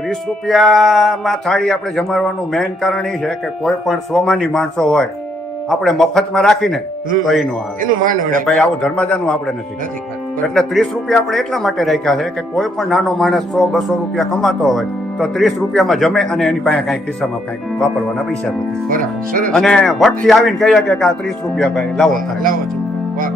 30 રૂપિયામાં થાળી આપણે જમાડવાનું મેઇન કારણ એ છે કે કોઈ પણ સોમાની માણસો હોય આપણે મફતમાં રાખીને તો એનું આવે એનું માન કે ભાઈ આવું ધર્માદાનું આપણે નથી એટલે 30 રૂપિયા આપણે એટલા માટે રાખ્યા છે કે કોઈ પણ નાનો માણસ 100-200 રૂપિયા કમાતો હોય તો 30 રૂપિયામાં જમે અને એની પાસે કાંઈ ખિસ્સામાં કાંઈ વાપરવાના પૈસા નથી. બરાબર, સરસ. અને વટથી આવીને કહીએ કે આ 30 રૂપિયા ભાઈ લાવો થાય. લાવો છો. વાહ.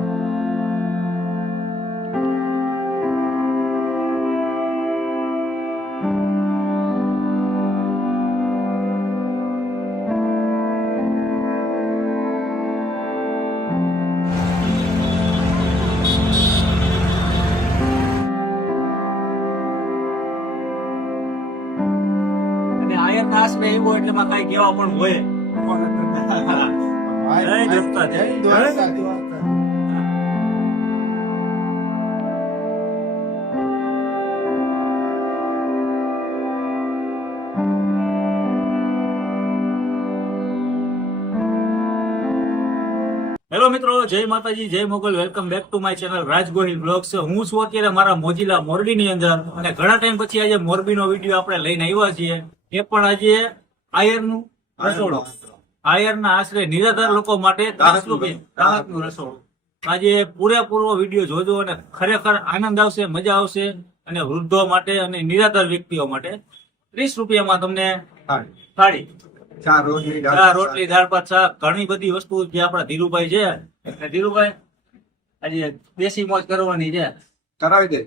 આયર નાશ ને એવું એટલે માં કઈ કેવા પણ હોય. જય દેવતા, જય દ્વારકા. હેલો મિત્રો, જય માતાજી, જય Mogal. Welcome back to my channel Raj Gohil blogs. હું છું અત્યારે મારા મોજીલા મોરબી ની અંદર અને ઘણા ટાઈમ પછી આજે મોરબી નો વિડીયો આપણે લઈને આવ્યા છીએ. એ પણ આજે આયર નું રસોડું, આયર ના આશરે નિરાધાર લોકો માટે 30 રૂપિયા રાહતનું રસોડું. આજે પૂરેપૂરો વિડીયો જોજો અને ખરેખર આનંદ આવશે, મજા આવશે. અને વૃદ્ધો માટે અને નિરાધાર વ્યક્તિઓ માટે 30 રૂપિયામાં તમને થાળી, ચા રોટલી ચા રોટલી, દાળ ભાત, શાક, ઘણી બધી વસ્તુ જે આપણા ધીરુભાઈ છે. એટલે ધીરુભાઈ આજે દેશી મોજ કરવાની છે. કરાવી દે.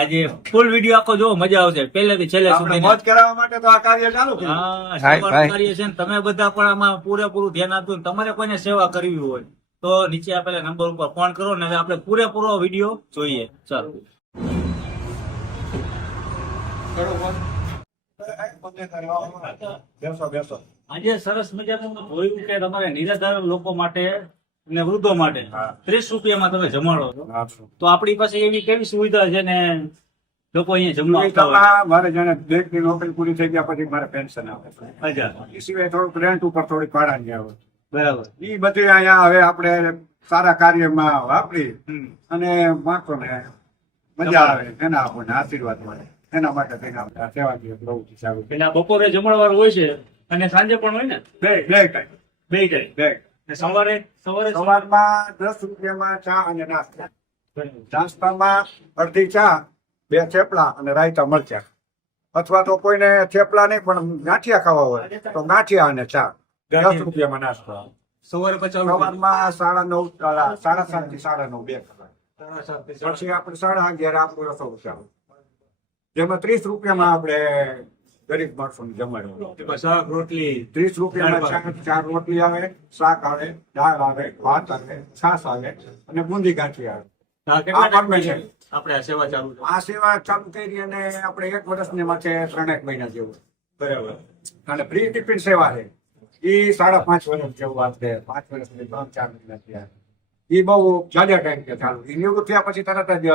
આજે ફૂલ વિડીયો આખો જોવો, મજા આવશે પહેલેથી છેલ્લે આપણે સુધી. મોજ કરાવવા માટે તો આ કાર્ય ચાલુ કર્યું. હા, સેવાનું કાર્ય છે ને તમે બધા પણ આમાં પૂરેપૂરું ધ્યાન આપજો. તમારે કોઈને સેવા કરવી હોય તો નીચે આપેલા નંબર ઉપર ફોન કરો ને હવે આપણે પૂરેપૂરો વિડીયો જોઈએ. ચાલો. બેસો બેસો. આજે સરસ મજાનું જોયું કે તમારે નિરાધાર લોકો માટે અને વૃદ્ધો માટે 30 રૂપિયામાં તમે જમાડો છો. તો આપણી પાસે એવી કેવી સુવિધા છે ને લોકો અહીંયા જમવા આવતા હોય? મારે જાણે બેંકની નોકરી પૂરી થઈ ગયા પછી મારે પેન્શન આવે અચ્છા, એ સિવાય થોડુંક રેન્ટ ઉપર થોડીક ભાડાની આવે. બરાબર. એ બધી અહીંયા હવે આપણે સારા કાર્યમાં વાપરી અને માણસોને મજા આવે, એના આપણને આશીર્વાદ મળે, એના માટે થઈને આપણે આ સેવાકીય પ્રવૃત્તિ ચાલુ કરી. એટલે આ બપોરે જમણવાર હોય છે અને સાંજે પણ હોય ને? બે ટાઈમ. બે ટાઈમ. બે ને સવારે સવારે સવારમાં 10 રૂપિયામાં ચા અને નાસ્તા. નાસ્તામાં અડધી ચા, 2 થેપલા અને રાયતા મરચા. અથવા તો કોઈને થેપલા નહીં પણ ગાંઠિયા ખાવા હોય તો ગાંઠિયા અને ચા. 10 રૂપિયામાં નાસ્તો. સવારે 50 સવારમાં 9:30, 7:30 થી 9:30, 2 કલાક. પછી આપણે 11:30 આપણું રસોડું ચાલુ. જેમાં 30 રૂપિયામાં આપણે ગરીબ માણસોને જમાડવાનું. શાક રોટલી 30 રૂપિયામાં ચાર રોટલી આવે, શાક આવે, દાળ આવે, ભાત આવે, છાશ આવે અને બુંદી ગાંઠી આવે. આપણે આ સેવા ચાલુ છે. આ સેવા ચાલુ કરી અને આપણે 1 વર્ષને માથે 3 મહિના જેવું. બરાબર. અને ફ્રી ટિફિન સેવા છે એ 5.5 વર્ષ જેવું વાત છે. 5 વર્ષથી 3-4 મહિના થયા. એ બહુ જાજા ટાઈમ થી ચાલુ. એ નિવૃત્ત થયા પછી તરત જ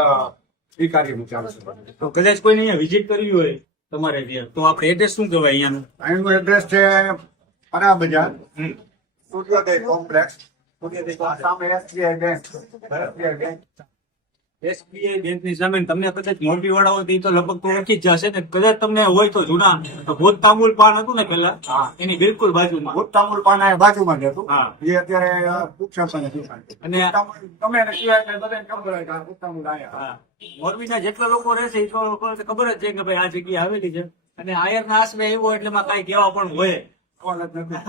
એ કાર્યનું ચાલુ છે. તો કદાચ કોઈને અહીંયા વિઝિટ કરવી હોય તમારે ત્યાં તો આપણે એડ્રેસ શું કહેવાય અહીંયાનું? અહીંનું એડ્રેસ છે પરા બજાર, સૂર્યોદય કોમ્પ્લેક્સ, સામે SBI બેંક. SBI બેંકની સામે. તમને કદાચ મોરબી વાળા હોય તો ઈ તો લગભગ તો ઓળખી જ જશે ને. કદાચ તમને હોય તો જૂના તો ભૂત તાંબુલ પાન હતું ને પેલા, એની બિલકુલ બાજુમાં ભૂતતાંબુલ પાન બાજુમાં જ હતું. હા. એ અત્યારે ભૂતશાળાની દુકાન છે. અને તમે એને કહેવાય એટલે બધાને ખબર હોય કે આ ભૂતતાંબુલ આયા. હા, મોરબીના જેટલા લોકો રહેશે એ લોકોને તો ખબર જ છે કે ભાઈ આ જગ્યા આવેલી છે. અને આયર ના આસમે એવું એટલે માં કઈ કેવા પણ હોય. કોણ જ નથી.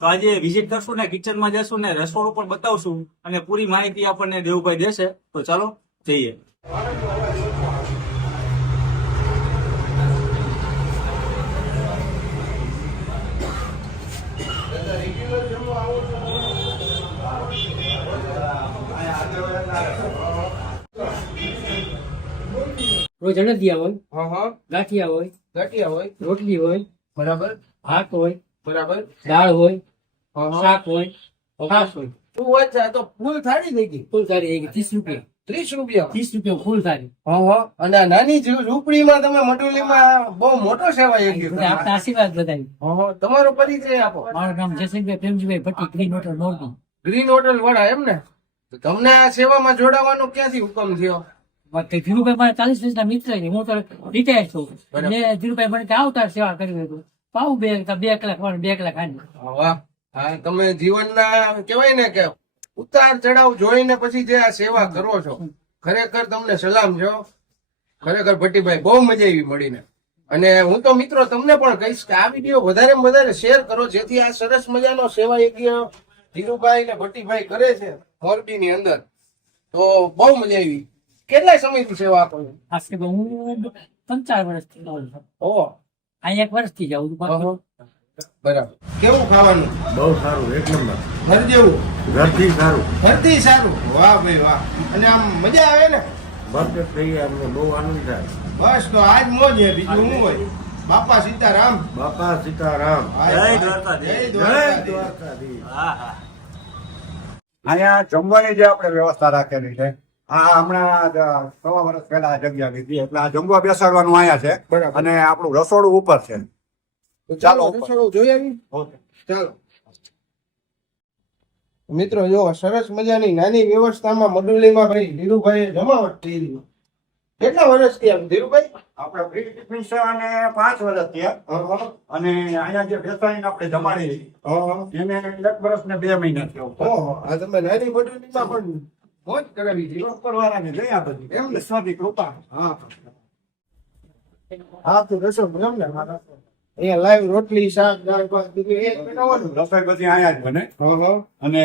તો આજે વિઝિટ કરશું ને, કિચનમાં જશું ને, રસોડું પણ બતાવશું અને પૂરી માહિતી આપણને દેવુભાઈ દેશે. તો ચાલો જઈએ. રોજ અડદિયા હોય, હા, ગાંઠિયા હોય, ગાંઠિયા હોય. રોટલી હોય, બરાબર, ભાત હોય, બરાબર. દાળ હોય, હા. શાક હોય, છાશ હોય. તું હોય છે તો ફૂલ થાળી થઈ ગઈ. ફૂલ સારી થઈ ગઈ. 30 રૂપિયા. 30 રૂપિયા. 30 રૂપિયા ફૂલ સારી. અને આ નાની ઝૂંપડીમાં તમે મટુલીમાં બહુ મોટો સેવા યોગ્ય એટલે આપના આશીર્વાદ બધાય. તમારો પરિચય આપો. મારું નામ Jaysinhbhai Premjibhai Bhatti, green hotel Morbi. Green hotel વાળા એમ ને? તો તમને આ સેવામાં જોડાવાનો ક્યાંથી હુકમ થયો? ધીરુભાઈ મારા 40 વર્ષના મિત્ર છે. હું તો રિટાયર છું. બરાબર. એટલે ધીરુભાઈ મને કે આવતા સેવા કરવી હતું. પાવું 2 કલાક પણ 2 કલાક હાંડી. વાહ હા તમે જીવનના કહેવાય ને કે ઉતાર ચડાવ જોઈને પછી જે આ સેવા કરો છો ખરેખર તમને સલામ છો. ખરેખર ભટ્ટીભાઈ બહુ મજા આવી મળીને. અને હું તો મિત્રો તમને પણ કહીશ કે આ વિડીયો વધારેમાં વધારે શેર કરો જેથી આ સરસ મજાનો સેવા યજ્ઞ ધીરુભાઈ ને ભટ્ટીભાઈ કરે છે મોરબીની અંદર. તો બહુ મજા આવી. કેટલા સમયથી સેવા આપો છો? ખાસ કે હું 3-4 વર્ષથી જાઉં છું. ઓહો અહીં 1 વર્ષથી જાઉં છું. ઓહો. બરાબર. કેવું ખાવાનું? બહુ સારું, એક નંબર. ઘર જેવું? ઘરથી સારું. ઘરથી સારું. વાહ ભાઈ વાહ. અને આમ મજા આવે ને? બરકત થઈ ગયા, અમને બહુ આનંદ થાય. બસ તો આજ મોજ છે, બીજું શું હોય? બાપા સીતારામ. બાપા સીતારામ. જય દ્વારકાધીશ. જય જય દ્વારકાધીશ. દ્વારકાધીશ. હા હા અહીંયા જમવાની જે આપણે વ્યવસ્થા રાખેલી છે આ હમણાં સવા વર્ષ પહેલા આ જગ્યા લીધી એટલે આ જમવા બેસાડવાનું અહીંયા છે બરાબર. અને આપણું રસોડું ઉપર છે. તો ચાલો ચાલો. રસોડું જોઈ આવી. ચાલો મિત્રો જો સરસ મજાની નાની વ્યવસ્થામાં મડુલીમાં ભાઈ ધીરુભાઈ જમાવટ થઈ રહી. કેટલા વર્ષથી આમ ધીરુભાઈ? આપણે ફ્રી ટિફિન છે અને 5 વર્ષ થયા હા, અને અહીંયા જે બેસાડીને આપણે જમાડી હા. એને 1 વર્ષ ને 2 મહિના થયો. ઓહો, આ તમે નાની મડુલીમાં પણ મોજ કરાવી દીધી. ઉપરવાળાની દયા બધી એમ ને? ઈશ્વરની કૃપા. હા હા તો રસોડ એમ ને અહીંયા લાઈવ રોટલી શાક દાળ ભાત બધું એ જ બનાવવાનું. રસોઈ બધી અહીંયા જ બને હા હા અને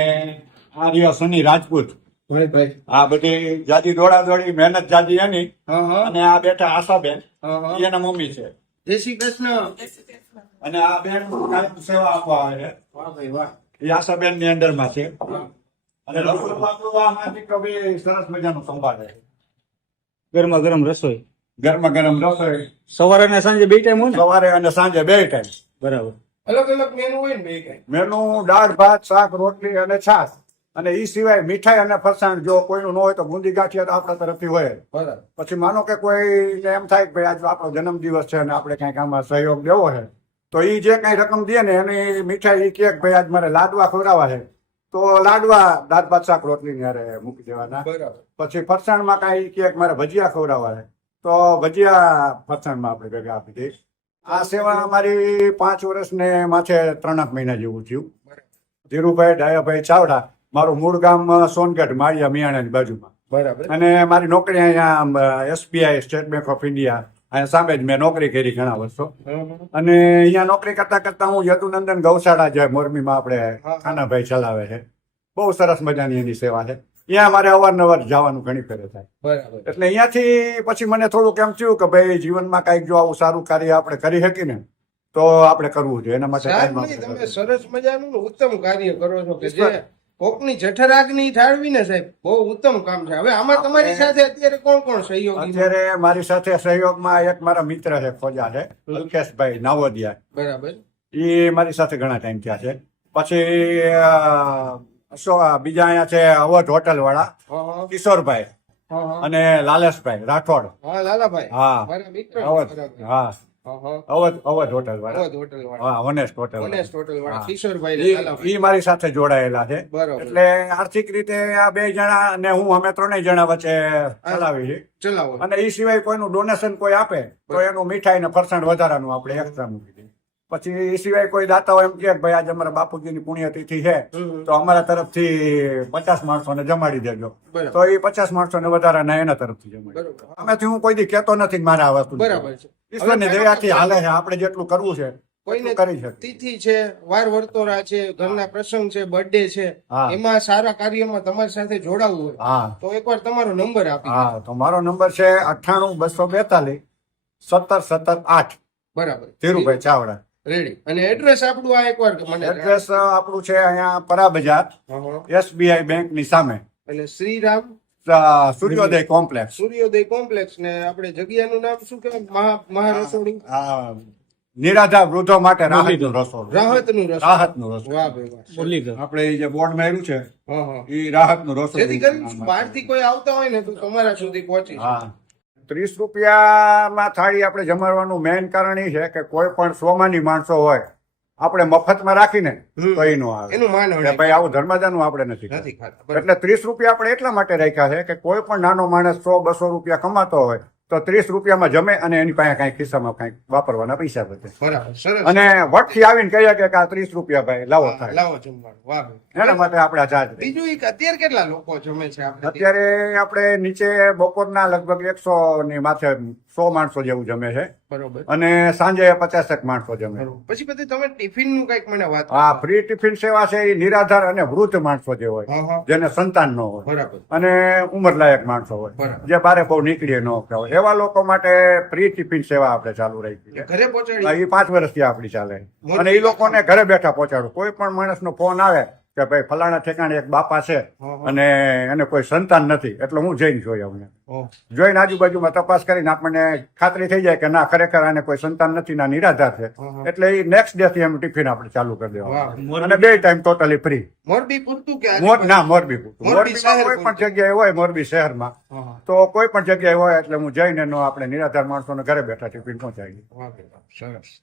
આ રહ્યો સની રાજપૂત ભાઈ આ બધી જાજી દોડા દોડી મહેનત જાજી એની હા હા અને આ બેઠા આશાબેન હા હા. એ એના મમ્મી છે જય શ્રી કૃષ્ણ. અને આ બેન કાયમ સેવા આપવા આવે છે વાહ ભાઈ વાહ. એ આશાબેન ની અંડર માં છે અને રસોડું આપણું આમાંથી કભી સરસ મજાનું સંભાળે છે. ગરમા ગરમ રસોઈ ગરમા ગરમ રસોઈ સવારે અને સાંજે 2 ટાઈમ હોય ને? સવારે અને સાંજે 2 ટાઈમ. બરાબર. અલગ અલગ મેનુ હોય ને બે કઈ? મેનુ દાળ ભાત શાક રોટલી અને છાશ અને એ સિવાય મીઠાઈ અને ફરસાણ જો કોઈનું ન હોય તો બુંદી ગાંઠિયા તો આપણા તરફથી હોય જ. બરાબર. પછી માનો કે કોઈ એમ થાય કે ભાઈ આજે આપણો જન્મદિવસ છે અને આપણે કંઈક આમાં સહયોગ દેવો છે તો એ જે કઈ રકમ દે ને એની મીઠાઈ કે ભાઈ આજ મારે લાડવા ખવડાવવા છે તો લાડવા દાળ ભાત શાક રોટલી ની હારે મૂકી દેવાના. બરાબર. પછી ફરસાણમાં કાંઈ કે મારે ભજીયા ખવડાવવા છે તો ભજીયા ફરસાણમાં આપણે ભેગા આપી દઈશ. આ સેવા અમારી 5 વર્ષ ને માથે 3 મહિના જેવું થયું. ધીરુભાઈ ડાયાભાઈ ચાવડા, મારું મૂળ ગામ સોનગઢ માળિયા મિયાણાની બાજુમાં બરાબર. અને મારી નોકરી અહીંયા SBI state bank of India અહીંયા સામે જ મેં નોકરી કરી ઘણા વર્ષો અને અહીંયા નોકરી કરતા કરતા હું યદુનંદન ગૌશાળા જે મોરબીમાં આપણે ખાનાભાઈ ચલાવે છે બહુ સરસ મજાની એની સેવા છે. ત્યાં મારે અવારનવાર જવાનું ઘણી ફેરે થાય બરાબર. એટલે અહીંયાથી પછી મને થોડુંક એમ થયું કે ભાઈ જીવનમાં કાંઈક જો આવું સારું કાર્ય આપણે કરી શકીએ ને તો આપણે કરવું જોઈએ એના માટે સાહેબ time નહીં, આપણે તમે કરવો. સરસ મજાનું ને ઉત્તમ કાર્ય કરો છો કે જે કોકની જઠરાગ્નિ ઠાળવીને સાહેબ બહુ ઉત્તમ કામ છે. હવે આમાં તમારી સાથે અત્યારે કોણ કોણ સહયોગી? અત્યારે મારી સાથે સહયોગમાં એક મારા મિત્ર છે ખોજા છે અલ્કેશભાઈ નાવોદિયા બરાબર. એ મારી સાથે ઘણા ટાઈમ થયા છે. પછી બીજા અહીંયા છે અવધ હોટલ વાળા હા હા કિશોરભાઈ હા હા. અને લાલેશભાઈ રાઠોડ. હા લાલાભાઈ હા મારા મિત્ર. અવધ બરાબર. હા હા હા. અવધ હોટલ વાળા અવધ હોટલ વાળા, હા વનેસ્ટ હોટલ ઓનેસ્ટ હોટલ વાળા હા. કિશોરભાઈ ને લાલાભાઈ. એ મારી સાથે જોડાયેલા છે બરાબર. એટલે આર્થિક રીતે આ 2 જણા અને હું અમે 3 જણા વચ્ચે ચલાવી છે ચલાવો. અને એ સિવાય કોઈનું ડોનેશન કોઈ આપે તો એનું મીઠાઈ ને ફરસાણ વધારાનું આપણે એક્સ્ટ્રા મૂકી દઈએ. પછી એ સિવાય કોઈ દાતાઓ એમ કે ભાઈ આજે અમારા બાપુજીની પુણ્યતિથિ છે હમ. તો અમારા તરફથી 50 માણસોને જમાડી દેજો બરાબર. તો એ 50 માણસોને વધારાના એના તરફથી જમાડી. બરાબર. આમાંથી હું કોઈ દી કહેતો નથી કે મારે આ વસ્તુ બરાબર છે. ઈશ્વરની દયાથી હાલે છે આપણે જેટલું કરવું છે કોઈને એટલું કરી શકીએ. તિથિ છે, વાર વર્તોરા છે, ઘરના પ્રસંગ છે, બર્થડે છે, હા. એમાં સારા કાર્યમાં તમારી સાથે જોડાવવું હોય હા તો એકવાર તમારો નંબર આપી દો. હા તો મારો નંબર છે 98 242 17 17 8 બરાબર. ધીરુભાઈ ચાવડા. રેડી. અને એડ્રેસ આપણું આ એકવાર મને એડ્રેસ આપણું છે અહીંયા પરા બજાર હા, હા. એસબીઆઈ બેંક ની સામે એટલે શ્રીરામ સૂર્યોદય કોમ્પ્લેક્સ. સૂર્યોદય કોમ્પ્લેક્સ ને આપણે જગ્યાનું નામ શું કહેવાય? મહારસોડી નિરાધાર વૃદ્ધો માટે રાહતનું રસોડું. રાહતનું રસોડું. રાહતનું રસોડું. વાહ ભાઈ વાહ. મુરલીધર. આપણે એ જે બોર્ડ માર્યું છે હા હા. એ રાહતનું જેથી કરીને રસોડું. બહારથી કોઈ આવતા હોય ને તો તમારા સુધી પહોંચી શકે. હા 30 રૂપિયામાં થાળી આપણે જમાડવાનું મેઇન કારણ એ છે કે કોઈ પણ સ્વમાની માણસો હોય આપણે મફતમાં રાખીને તો એ નો આવે એનું માન કે હણાય. ભાઈ આવું ધર્માદાનું આપણે નથી કરવું. નથી ખાતા બરાબર. એટલે 30 રૂપિયા આપણે એટલા માટે રાખ્યા છે કે કોઈ પણ નાનો માણસ 100-200 રૂપિયા કમાતો હોય તો 30 રૂપિયામાં જમે અને એની પાસે કઈ ખિસ્સામાં કઈ વાપરવાના પૈસા બચે. બરાબર સરસ. અને વટથી આવીને કહીએ કે આ 30 રૂપિયા ભાઈ લાવો હા, થાય લાવો જમવાનું વાહ એના માટે આપણે આ ચાર્જ લઈએ. બીજું એક અત્યારે કેટલા લોકો જમે છે આપણે અત્યારે આપણે નીચે બપોરના લગભગ 100 ની માથે 100 માણસો જેવું જમે છે બરોબર અને સાંજે 50 માણસો જમે. બરોબર. પછી તમે ટિફિન નું કઈક મને વાત આ ફ્રી ટિફિન સેવા છે એ નિરાધાર અને વૃદ્ધ માણસો જે હોય હા, હા. જેને સંતાન ન હોય બરાબર અને ઉંમરલાયક માણસો હોય બરાબર. જે બારે બહુ નીકળીએ ન હોય એવા લોકો માટે ફ્રી ટિફિન સેવા આપણે ચાલુ રાખી છે. ઘરે પહોંચાડી એ 5 વર્ષથી આપણી ચાલે અને એ લોકોને ઘરે બેઠા પહોંચાડું. કોઈ પણ માણસનો ફોન આવે કે ભાઈ ફલાણા ઠેકાણે એક બાપા છે હા. અને એને કોઈ સંતાન નથી એટલે હું જઈને જોઈ આવું. ઓહ, જોઈને આજુબાજુમાં તપાસ કરીને આપણને ખાતરી થઈ જાય કે ના ખરેખર આને કોઈ સંતાન નથી ના નિરાધાર છે હા. એટલે એ નેક્સ્ટ ડે થી એમ ટિફિન આપણે ચાલુ કરી વાહ. દેવાનું અને 2 ટાઈમ ટોટલી ફ્રી. મોરબી પૂરતું કે ના મોરબી પૂરતું. મોરબી મોરબીમાં શહેર કોઈ પણ પૂરતું. જગ્યાએ હોય મોરબી શહેરમાં હા, હા. તો કોઈ પણ જગ્યાએ હોય એટલે હું જઈને આપણે નિરાધાર માણસોને ઘરે બેઠા ટિફિન પહોંચાડી દઉં. વાહ, વાહ, સરસ